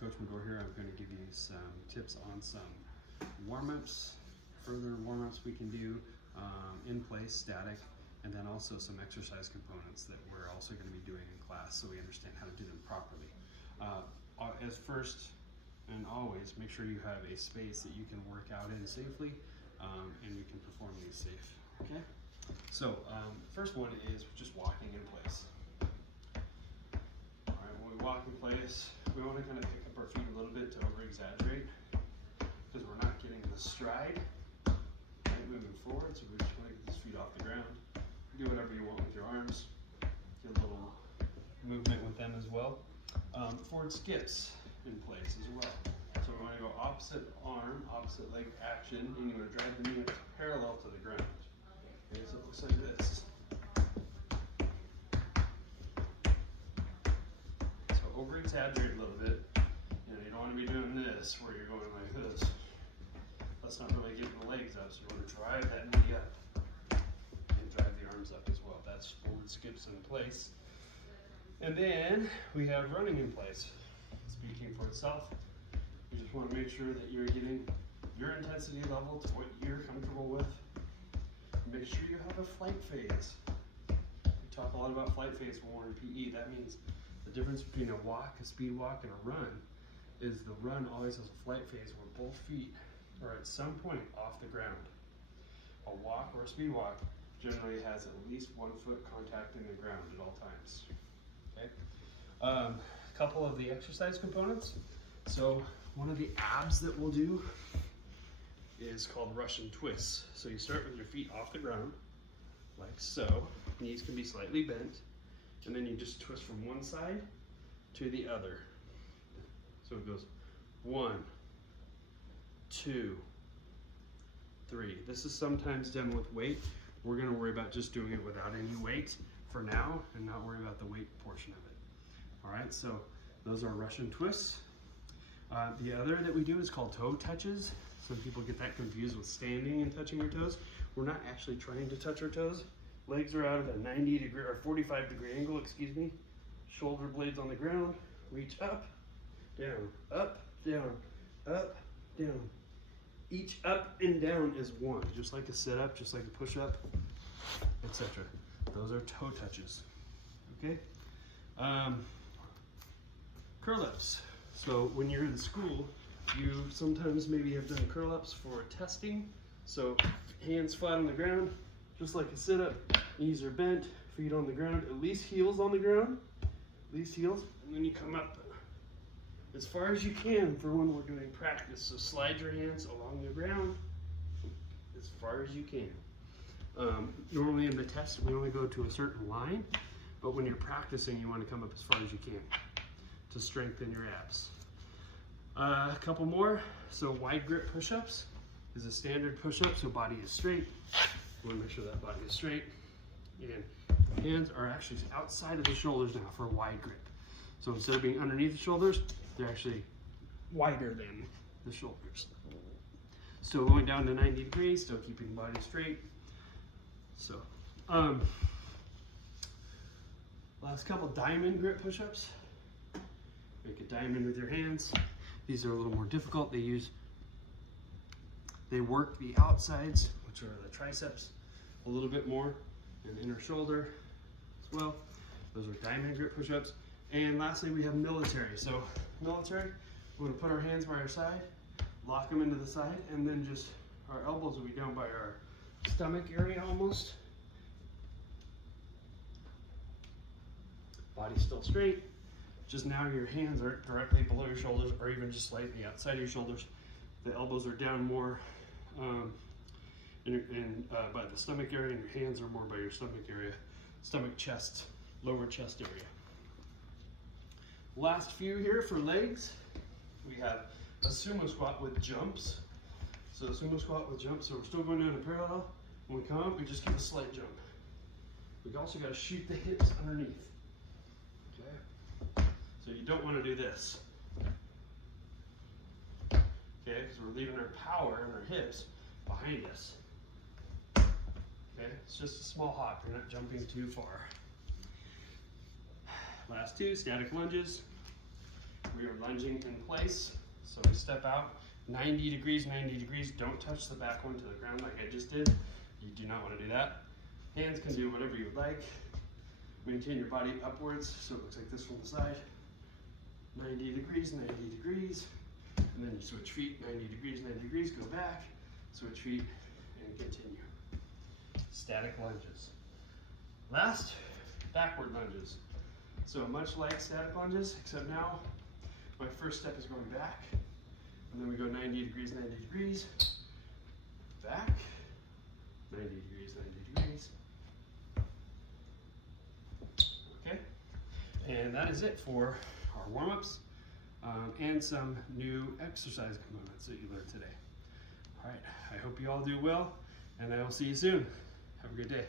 Coach McGore here. I'm going to give you some tips on some warm-ups, further warm-ups we can do in place, static, and then also some exercise components that we're also going to be doing in class so we understand how to do them properly. As first and always, make sure you have a space that you can work out in safely and you can perform these safe. Okay? So first one is just walking in place. All right, when we walk in place, we want to kind of pick up our feet a little bit to over-exaggerate because we're not getting the stride right, moving forward, so we just want to get these feet off the ground. Do whatever you want with your arms. Get a little movement with them as well. Forward skips in place as well. So we want to go opposite arm, opposite leg action, and you want to drive the knee parallel to the ground. Okay, so it looks like this. So over-exaggerate a little bit. You know, you don't want to be doing this where you're going like this. That's not really getting the legs up, so you want to drive that knee up and drive the arms up as well. That's forward skips in place. And then we have running in place. Speaking for itself, you just want to make sure that you're getting your intensity level to what you're comfortable with. Make sure you have a flight phase. We talk a lot about flight phase when we're in PE. That means the difference between a walk, a speed walk, and a run is the run always has a flight phase where both feet are at some point off the ground. A walk or a speed walk generally has at least 1 foot contacting the ground at all times. Okay. A couple of the exercise components. So one of the abs that we'll do is called Russian twists. So you start with your feet off the ground, like so. Knees can be slightly bent, and then you just twist from one side to the other. So it goes 1, 2, 3. This is sometimes done with weight. We're going to worry about just doing it without any weight for now and not worry about the weight portion of it. All right, so those are Russian twists. The other that we do is called toe touches. Some people get that confused with standing and touching your toes. We're not actually trying to touch our toes. Legs are out at a 90 degree or 45 degree angle, excuse me. Shoulder blades on the ground. Reach up, down, up, down, up, down. Each up and down is one, just like a sit-up, just like a push-up, etc. Those are toe touches, okay? Curl-ups. So when you're in school, you sometimes maybe have done curl-ups for testing. So hands flat on the ground, just like a sit-up. Knees are bent, feet on the ground, at least heels on the ground, at least heels, and then you come up as far as you can for when we're doing practice. So slide your hands along the ground as far as you can. Normally in the test, we only go to a certain line, but when you're practicing, you want to come up as far as you can to strengthen your abs. A couple more. So wide grip push-ups is a standard push-up, so body is straight. You want to make sure that body is straight. And hands are actually outside of the shoulders now for a wide grip. So instead of being underneath the shoulders, they're actually wider than the shoulders. Still going down to 90 degrees, still keeping the body straight. So, last couple diamond grip push-ups. Make a diamond with your hands. These are a little more difficult. They work the outsides, which are the triceps, a little bit more, and inner shoulder as well. Those are diamond grip push-ups. And lastly, we have military. So military, we're gonna put our hands by our side, lock them into the side, and then just our elbows will be down by our stomach area almost. Body still straight. Just now your hands are directly below your shoulders or even just slightly outside of your shoulders. The elbows are down more by the stomach area, and your hands are more by your stomach area, stomach, chest, lower chest area. Last few here for legs. We have a sumo squat with jumps. So sumo squat with jumps, so we're still going down in parallel. When we come up, we just give a slight jump. We also got to shoot the hips underneath. want to do this. Okay, because we're leaving our power in our hips behind us. Okay, it's just a small hop. You're not jumping too far. Last two, static lunges. We are lunging in place. So we step out 90 degrees, 90 degrees. Don't touch the back one to the ground like I just did. You do not want to do that. Hands can do whatever you would like. Maintain your body upwards so it looks like this from the side. 90 degrees, 90 degrees. And then you switch feet, 90 degrees, 90 degrees, go back, switch feet, and continue. Static lunges. Last, backward lunges. So much like static lunges, except now my first step is going back, and then we go 90 degrees, 90 degrees, back, 90 degrees, 90 degrees. Okay, and that is it for our warm-ups and some new exercise components that you learned today. All right, I hope you all do well, and I will see you soon. Have a good day.